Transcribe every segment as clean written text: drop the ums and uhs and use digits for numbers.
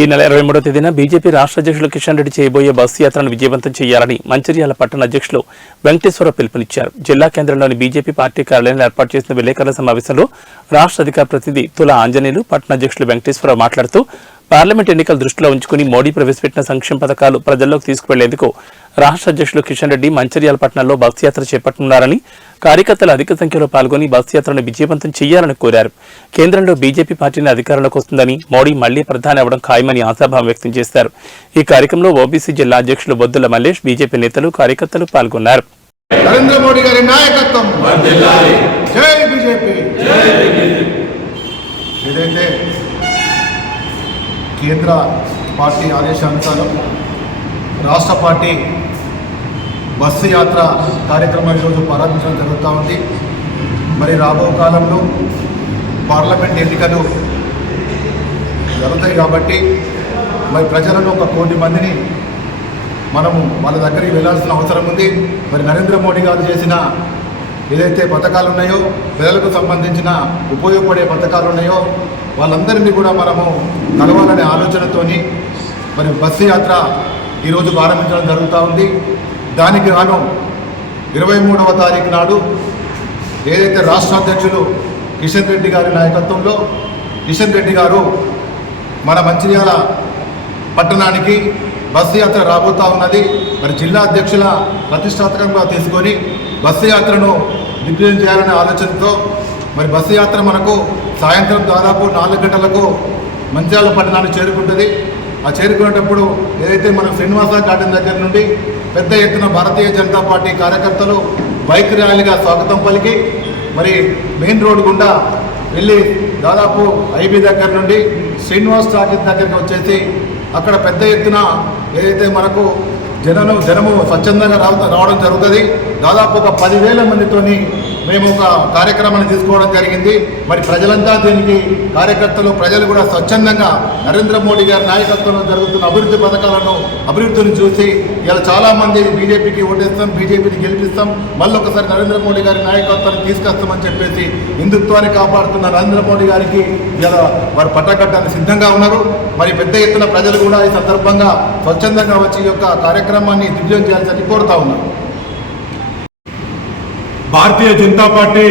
ఈ నెల 23వ తేదీన బీజేపీ రాష్ట్ర అధ్యక్షులు కిషన్ రెడ్డి చేయబోయే బస్సు యాత్రను విజయవంతం చేయాలని మంచిర్యాల పట్టణ అధ్యక్షులు వెంకటేశ్వరరావు పిలుపునిచ్చారు. జిల్లా కేంద్రంలోని బీజేపీ పార్టీ కార్యాలయంలో ఏర్పాటు చేసిన విలేకరుల సమావేశంలో రాష్ట్ర అధికార ప్రతినిధి తుల ఆంజనేయులు, పట్టణ అధ్యక్షులు వెంకటేశ్వరరావు మాట్లాడుతూ పార్లమెంట్ ఎన్నికలు దృష్టిలో ఉంచుకుని మోడీ ప్రవేశపెట్టిన సంక్షేమ పథకాలు ప్రజల్లోకి తీసుకువెళ్లేందుకు రాష్ట్ర అధ్యక్షులు కిషన్ రెడ్డి మంచిర్యాల పట్టణంలో బస్సు యాత్ర చేపట్టనున్నారని, కార్యకర్తలు అధిక సంఖ్యలో పాల్గొని బస్సు యాత్రను విజయవంతం చేయాలని కోరారు. కేంద్రంలో బీజేపీ పార్టీని అధికారంలోకి వస్తుందని, మోడీ మళ్లీ ప్రధాని అవడం ఖాయమని ఆశాభావం వ్యక్తం చేశారు. ఈ కార్యక్రమంలో ఓబీసీ జిల్లా అధ్యక్షులు బొద్దుల మల్లేష్, బీజేపీ నేతలు, కార్యకర్తలు పాల్గొన్నారు. నరేంద్ర మోడీ గారి నాయకత్వం జై బీజేపీ. ఏదైతే కేంద్ర పార్టీ ఆదేశానుసారం రాష్ట్ర పార్టీ బస్సు యాత్ర కార్యక్రమం ఈరోజు ప్రారంభించడం జరుగుతూ ఉంది. మరి రాబో కాలంలో పార్లమెంట్ ఎన్నికలు జరుగుతాయి కాబట్టి మరి ప్రజలను 1 కోటి మందిని మనము వాళ్ళ దగ్గరికి వెళ్ళాల్సిన అవసరం ఉంది. మరి నరేంద్ర మోడీ గారు చేసిన ఏదైతే పథకాలు ఉన్నాయో, ప్రజలకు సంబంధించిన ఉపయోగపడే పథకాలు ఉన్నాయో వాళ్ళందరినీ కూడా మనము కలవాలనే ఆలోచనతోని మరి బస్సు యాత్ర ఈరోజు ప్రారంభించడం జరుగుతూ ఉంది. దానికి గాను 23వ తారీఖు నాడు ఏదైతే రాష్ట్ర అధ్యక్షులు కిషన్ రెడ్డి గారి నాయకత్వంలో కిషన్ రెడ్డి గారు మన మంచిర్యాల పట్టణానికి బస్సు యాత్ర రాబోతూ ఉన్నది. మరి జిల్లా అధ్యక్షుల ప్రతిష్టాత్మకంగా తీసుకొని బస్సు యాత్రను దిగ్విజయం చేయాలనే ఆలోచనతో మరి బస్సు యాత్ర మనకు సాయంత్రం దాదాపు 4 గంటలకు మంచిర్యాల పట్టణాన్ని చేరుకుంటుంది. ఆ చేరుకునేటప్పుడు ఏదైతే మన శ్రీనివాస గార్డెన్ దగ్గర నుండి పెద్ద ఎత్తున భారతీయ జనతా పార్టీ కార్యకర్తలు బైక్ ర్యాలీగా స్వాగతం పలికి మరి మెయిన్ రోడ్ గుండా వెళ్ళి దాదాపు ఐబీ దగ్గర నుండి శ్రీనివాస్ టాకీస్ దగ్గరికి వచ్చేసి అక్కడ పెద్ద ఎత్తున ఏదైతే మనకు జనము స్వచ్ఛందంగా రావడం జరుగుతుంది. దాదాపు ఒక 10,000 మందితోని మేము ఒక కార్యక్రమాన్ని తీసుకోవడం జరిగింది. మరి ప్రజలంతా దీనికి కార్యకర్తలు ప్రజలు కూడా స్వచ్ఛందంగా నరేంద్ర మోడీ గారి నాయకత్వంలో జరుగుతున్న అభివృద్ధిని చూసి ఇలా చాలామంది బీజేపీకి ఓటేస్తాం, బీజేపీని గెలిపిస్తాం, మళ్ళీ ఒకసారి నరేంద్ర మోడీ గారి నాయకత్వాన్ని తీసుకొస్తామని చెప్పేసి హిందుత్వాన్ని కాపాడుతున్న నరేంద్ర మోడీ గారికి ఇలా వారు పట్టకట్టడానికి సిద్ధంగా ఉన్నారు. మరి పెద్ద ఎత్తున ప్రజలు కూడా ఈ సందర్భంగా స్వచ్ఛందంగా వచ్చి ఈ యొక్క కార్యక్రమాన్ని దిగ్విజయం చేయాలని కోరుతా ఉన్నారు. భారతీయ జనతా పార్టీ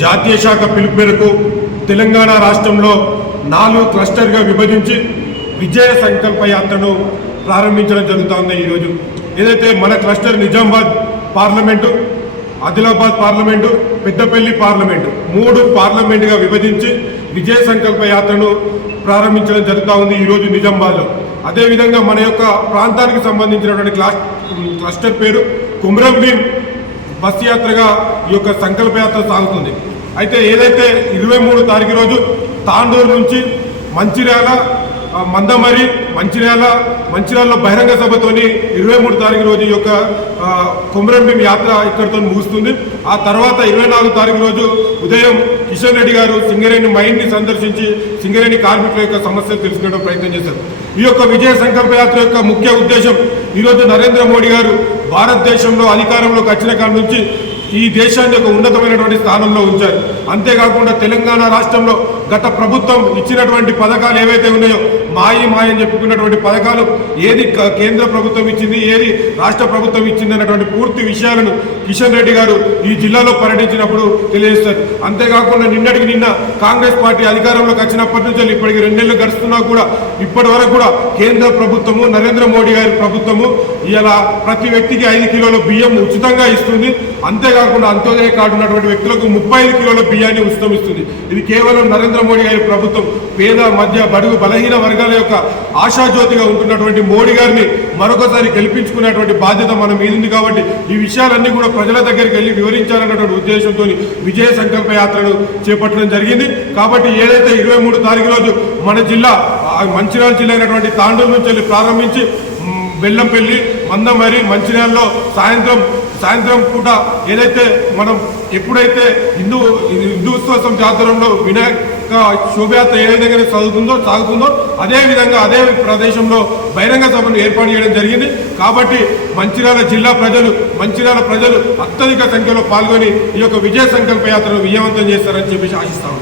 జాతీయ శాఖ పిలుపు మేరకు తెలంగాణ రాష్ట్రంలో 4 క్లస్టర్గా విభజించి విజయ సంకల్ప యాత్రను ప్రారంభించడం జరుగుతోంది. ఈరోజు ఏదైతే మన cluster Nizamabad parliament, Adilabad parliament, Peddapalli parliament 3 పార్లమెంటుగా విభజించి విజయ సంకల్ప యాత్రను ప్రారంభించడం జరుగుతూ ఉంది ఈరోజు నిజామాబాద్లో. అదేవిధంగా మన యొక్క ప్రాంతానికి సంబంధించినటువంటి క్లస్టర్ పేరు కుమ్రం భీం బస్సు యాత్రగా ఈ యొక్క సంకల్ప యాత్ర సాగుతుంది. అయితే ఏదైతే 23 తారీఖు రోజు తాండూరు నుంచి మంచిర్యాల, మందమరి, మంచిర్యాలలో బహిరంగ సభతోని 23 తారీఖు రోజు ఈ యొక్క కుమ్రం భీం యాత్ర ఇక్కడితో ముగుస్తుంది. ఆ తర్వాత 24 తారీఖు రోజు ఉదయం కిషన్ రెడ్డి గారు సింగరేణి మైన్ని సందర్శించి సింగరేణి కార్మికుల యొక్క సమస్యలు తెలుసుకునే ప్రయత్నం చేశారు. ఈ యొక్క విజయ సంకల్ప యాత్ర యొక్క ముఖ్య ఉద్దేశం ఈరోజు నరేంద్ర మోడీ గారు భారతదేశంలో అధికారంలోకి వచ్చిన కాడి నుంచి ఈ దేశాన్ని ఒక ఉన్నతమైనటువంటి స్థానంలో ఉంచారు. అంతేకాకుండా తెలంగాణ రాష్ట్రంలో గత ప్రభుత్వం ఇచ్చినటువంటి పథకాలు ఏవైతే ఉన్నాయో మాయని చెప్పుకున్నటువంటి పథకాలు ఏది కేంద్ర ప్రభుత్వం ఇచ్చింది, ఏది రాష్ట్ర ప్రభుత్వం ఇచ్చింది అన్నటువంటి పూర్తి విషయాలను కిషన్ రెడ్డి గారు ఈ జిల్లాలో పర్యటించినప్పుడు తెలియజేస్తారు. అంతేకాకుండా నిన్న కాంగ్రెస్ పార్టీ అధికారంలోకి వచ్చినప్పటి నుంచి ఇప్పటికి 2 నెలలు గడుస్తున్నా కూడా ఇప్పటి వరకు కూడా కేంద్ర ప్రభుత్వము, నరేంద్ర మోడీ గారి ప్రభుత్వము ఇలా ప్రతి వ్యక్తికి 5 కిలోల బియ్యం ఉచితంగా ఇస్తుంది. అంతేకాకుండా అంత్యోదయ కార్డు ఉన్నటువంటి వ్యక్తులకు 35 కిలోల బియ్యాన్ని ఉచితం ఇస్తుంది. ఇది కేవలం నరేంద్ర మోడీ గారి ప్రభుత్వం పేద, మధ్య, బడుగు, బలహీన వర్గాల యొక్క ఆశాజ్యోతిగా ఉంటున్నటువంటి మోడీ గారిని మరొకసారి గెలిపించుకునేటువంటి బాధ్యత మన మీద ఉంది. కాబట్టి ఈ విషయాలన్నీ కూడా ప్రజల దగ్గరికి వెళ్ళి వివరించాలన్నటువంటి ఉద్దేశంతో విజయ సంకల్ప యాత్రను చేపట్టడం జరిగింది. కాబట్టి ఏదైతే 23 తారీఖు రోజు మన జిల్లా మంచిర్యాల జిల్లా అయినటువంటి తాండూరు నుంచి వెళ్ళి ప్రారంభించి బెల్లంపల్లి, మందమరి, మంచిర్యాలలో సాయంత్రం పూట ఏదైతే మనం ఎప్పుడైతే హిందూత్సవం జాతరంలో వినాయక శోభయాత్ర ఏ విధంగా సాగుతుందో అదేవిధంగా అదే ప్రదేశంలో బహిరంగ సభను ఏర్పాటు చేయడం జరిగింది. కాబట్టి మంచిర్యాల ప్రజలు అత్యధిక సంఖ్యలో పాల్గొని ఈ యొక్క విజయ సంకల్ప యాత్రను విజయవంతం చేస్తారని చెప్పేసి ఆశిస్తాము.